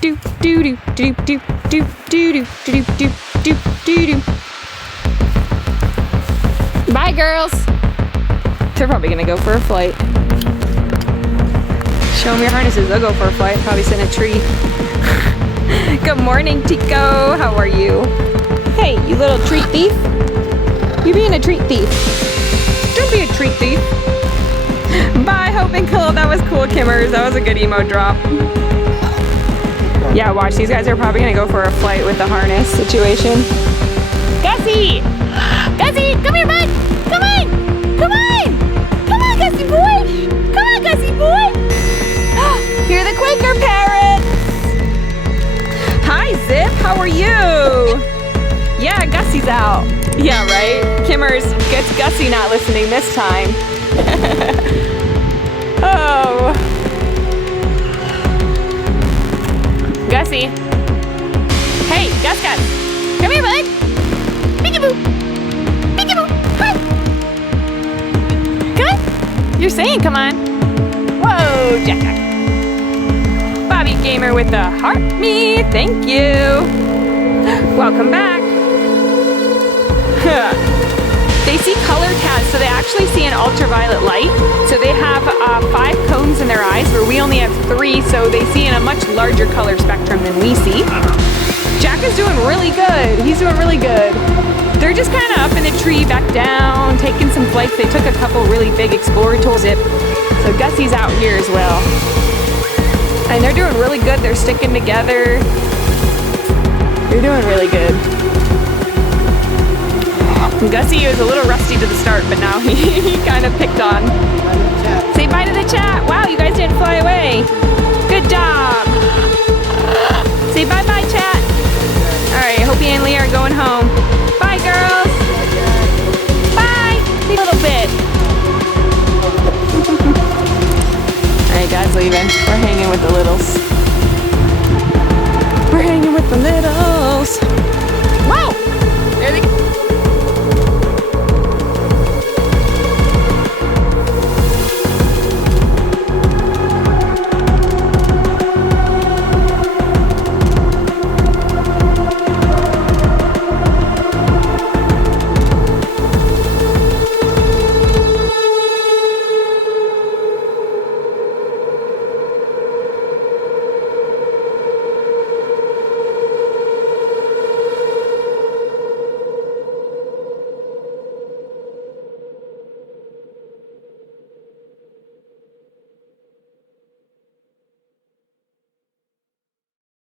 do do do do do do do do do do do do. Bye, girls. They're probably gonna go for a flight. Show them your harnesses. They'll go for a flight. Probably sit in a tree. Good morning, Tico. How are you? Hey, you little treat thief. You being a treat thief. Don't be a treat thief. Bye, Hope and Cole. That was cool, Kimmers. That was a good emo drop. Yeah, watch. These guys are probably gonna go for a flight with the harness situation. Gussie! Gussie, come here, bud! Come on! Come on! Come on, Gussie boy! Come on, Gussie boy! You're the Quaker parrots! Hi, Zip. How are you? Yeah, Gussie's out. Yeah, right? Kimmers gets Gussie not listening this time. Oh. Gussie. Hey, Gus. Come here, bud. Peekaboo. Peekaboo. Come on. Come on. You're saying come on. Whoa, Jack. Bobby Gamer with the heart me. Thank you. Welcome back. They see color tags, so they actually see an ultraviolet light. So they have 5 cones in their eyes, where we only have 3, so they see in a much larger color spectrum than we see. Jack is doing really good. He's doing really good. They're just kind of up in the tree, back down, taking some flights. They took a couple really big exploratory Zip. So Gussie's out here as well. And they're doing really good. They're sticking together. They're doing really good. Gussie was a little rusty to the start, but now he kind of picked on. Say bye to the chat. Wow, you guys didn't fly away. Good job. Say bye-bye, chat. All right, Hopi and Leah are going home. Bye, girls. Bye. See you a little bit. All right, God's leaving. We're hanging with the littles. We're hanging with the littles.